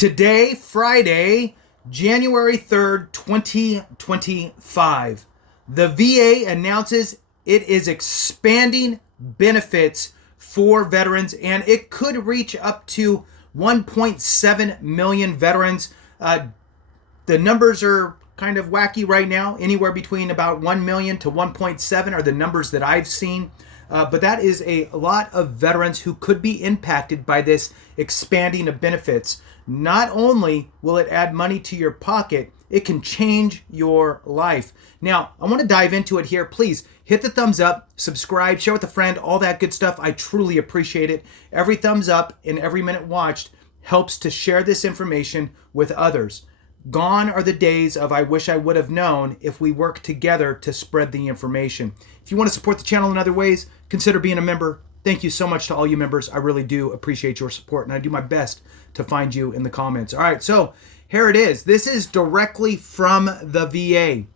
Today, Friday, January 3rd, 2025, the VA announces it is expanding benefits for veterans, and it could reach up to 1.7 million veterans. The numbers are kind of wacky right now. Anywhere between about 1 million to 1.7 are the numbers that I've seen. But that is a lot of veterans who could be impacted by this expanding of benefits. Not only will it add money to your pocket, it can change your life. Now, I want to dive into it here. Please hit the thumbs up, subscribe, share with a friend, all that good stuff. I truly appreciate it. Every thumbs up and every minute watched helps to share this information with others. Gone are the days of I wish I would have known if we work together to spread the information. If you want to support the channel in other ways, consider being a member. Thank you so much to all you members. I really do appreciate your support, and I do my best to find you in the comments. All right, so here it is. This is directly from the VA.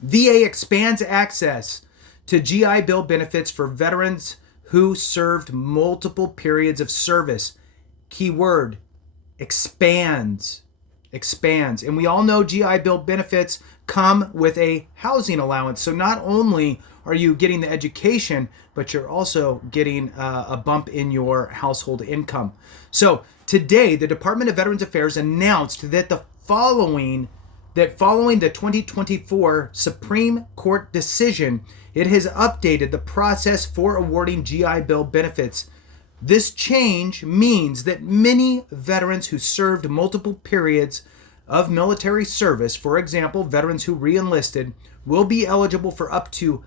VA expands access to GI Bill benefits for veterans who served multiple periods of service. Keyword, expands. And we all know GI Bill benefits come with a housing allowance. So not only are you getting the education, but you're also getting a bump in your household income. So today, the Department of Veterans Affairs announced that following the 2024 Supreme Court decision, it has updated the process for awarding GI Bill benefits. This change means that many veterans who served multiple periods of military service, for example, veterans who re-enlisted, will be eligible for up to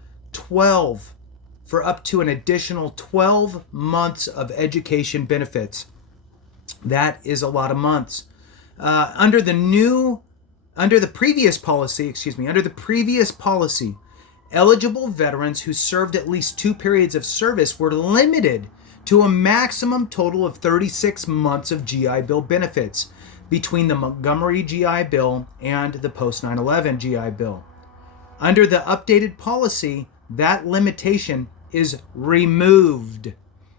an additional 12 months of education benefits. That is a lot of months. Under the previous policy, eligible veterans who served at least 2 periods of service were limited to a maximum total of 36 months of GI Bill benefits between the Montgomery GI Bill and the post 9/11 GI Bill. Under the updated policy, that limitation is removed,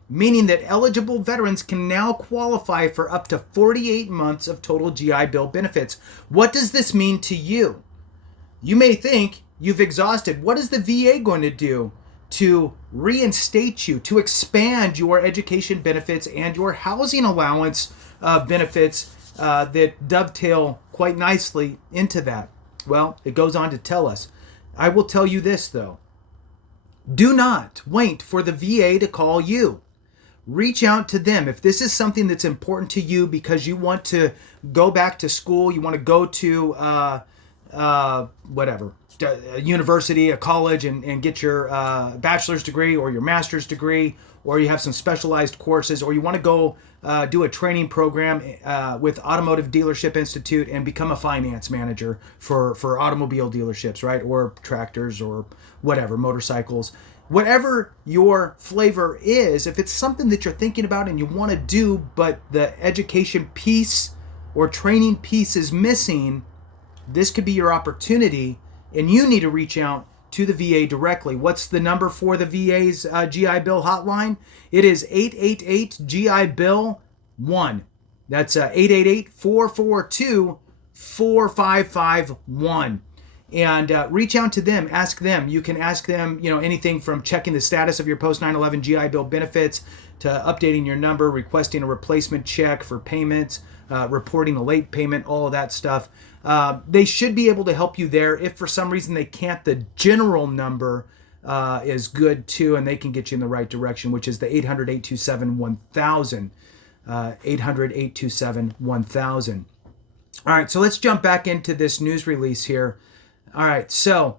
meaning that eligible veterans can now qualify for up to 48 months of total GI Bill benefits. What does this mean to you? You may think you've exhausted. What is the VA going to do to reinstate you, to expand your education benefits and your housing allowance benefits that dovetail quite nicely into that? Well, it goes on to tell us. I will tell you this, though. Do not wait for the VA to call you. Reach out to them. If this is something that's important to you because you want to go back to school, you want to go to a university, a college, and get your bachelor's degree or your master's degree, or you have some specialized courses, or you want to go do a training program with Automotive Dealership Institute and become a finance manager for automobile dealerships, right? Or tractors or whatever, motorcycles. Whatever your flavor is, if it's something that you're thinking about and you want to do, but the education piece or training piece is missing, this could be your opportunity, and you need to reach out to the VA directly. What's the number for the VA's GI Bill hotline? It is 888 GI Bill 1. That's 888-442-4551. And reach out to them, ask them. You can ask them, anything from checking the status of your post 9/11 GI Bill benefits to updating your number, requesting a replacement check for payments, reporting a late payment, all of that stuff. They should be able to help you there. If for some reason they can't, the general number is good too, and they can get you in the right direction, which is the 800-827-1000. 800-827-1000. All right, so let's jump back into this news release here. All right, so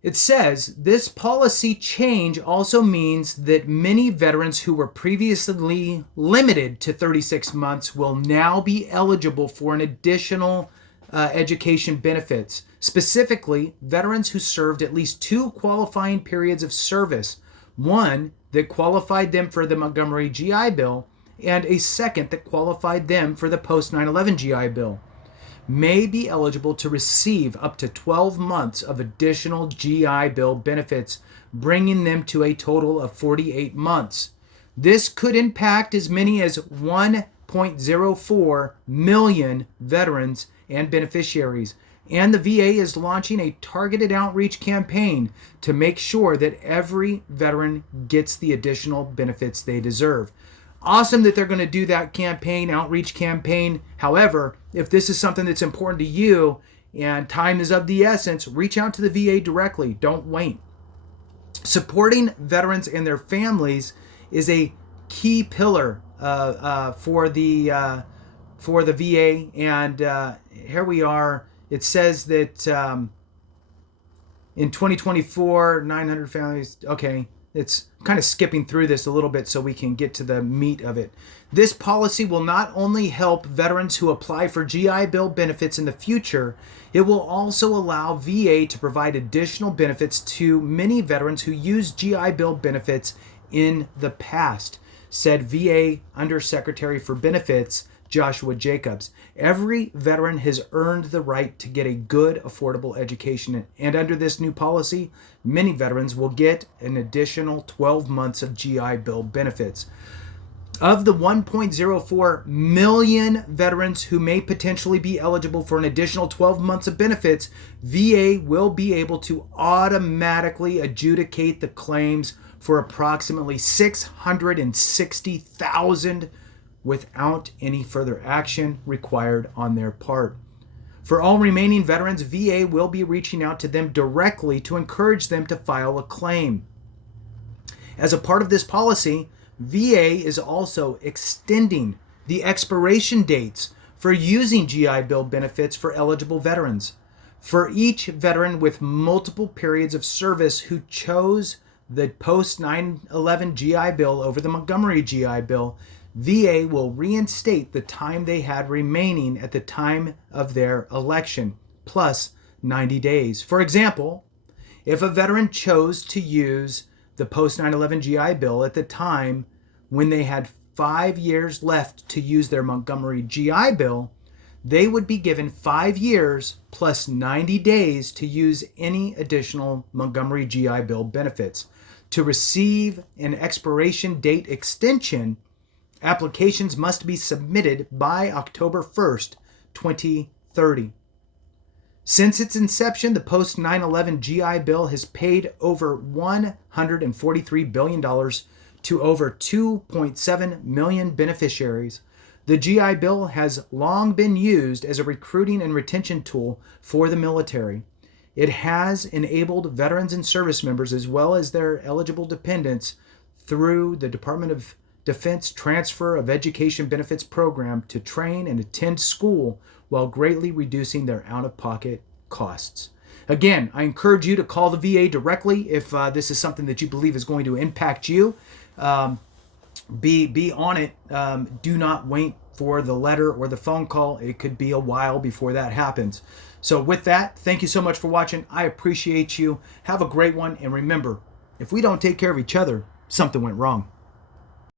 it says this policy change also means that many veterans who were previously limited to 36 months will now be eligible for an additional education benefits. Specifically, veterans who served at least 2 qualifying periods of service, one that qualified them for the Montgomery GI Bill and a second that qualified them for the post 9/11 GI Bill, may be eligible to receive up to 12 months of additional GI Bill benefits, bringing them to a total of 48 months. This could impact as many as 1 1.04 million veterans and beneficiaries. And the VA is launching a targeted outreach campaign to make sure that every veteran gets the additional benefits they deserve. Awesome that they're going to do that outreach campaign. However, if this is something that's important to you and time is of the essence, reach out to the VA directly. Don't wait. Supporting veterans and their families is a key pillar for the VA. And here we are. It says that in 2024, 900 families. Okay, it's kind of skipping through this a little bit so we can get to the meat of it. This policy will not only help veterans who apply for GI Bill benefits in the future, it will also allow VA to provide additional benefits to many veterans who used GI Bill benefits in the past, said VA Undersecretary for Benefits Joshua Jacobs. Every veteran has earned the right to get a good, affordable education, and under this new policy, many veterans will get an additional 12 months of GI Bill benefits. Of the 1.04 million veterans who may potentially be eligible for an additional 12 months of benefits, VA will be able to automatically adjudicate the claims for approximately 660,000 without any further action required on their part. For all remaining veterans, VA will be reaching out to them directly to encourage them to file a claim. As a part of this policy, VA is also extending the expiration dates for using GI Bill benefits for eligible veterans. For each veteran with multiple periods of service who chose the post 9/11 GI Bill over the Montgomery GI Bill, VA will reinstate the time they had remaining at the time of their election, plus 90 days. For example, if a veteran chose to use the post 9/11 GI Bill at the time when they had 5 years left to use their Montgomery GI Bill, they would be given 5 years plus 90 days to use any additional Montgomery GI Bill benefits. To receive an expiration date extension, applications must be submitted by October 1st, 2030. Since its inception, the post 9/11 GI Bill has paid over $143 billion to over 2.7 million beneficiaries. The GI Bill has long been used as a recruiting and retention tool for the military. It has enabled veterans and service members, as well as their eligible dependents, through the Department of Defense Transfer of Education Benefits program to train and attend school while greatly reducing their out-of-pocket costs. Again, I encourage you to call the VA directly if this is something that you believe is going to impact you. Be on it. Do not wait for the letter or the phone call. It could be a while before that happens. So with that, thank you so much for watching. I appreciate you. Have a great one. And remember, if we don't take care of each other, something went wrong.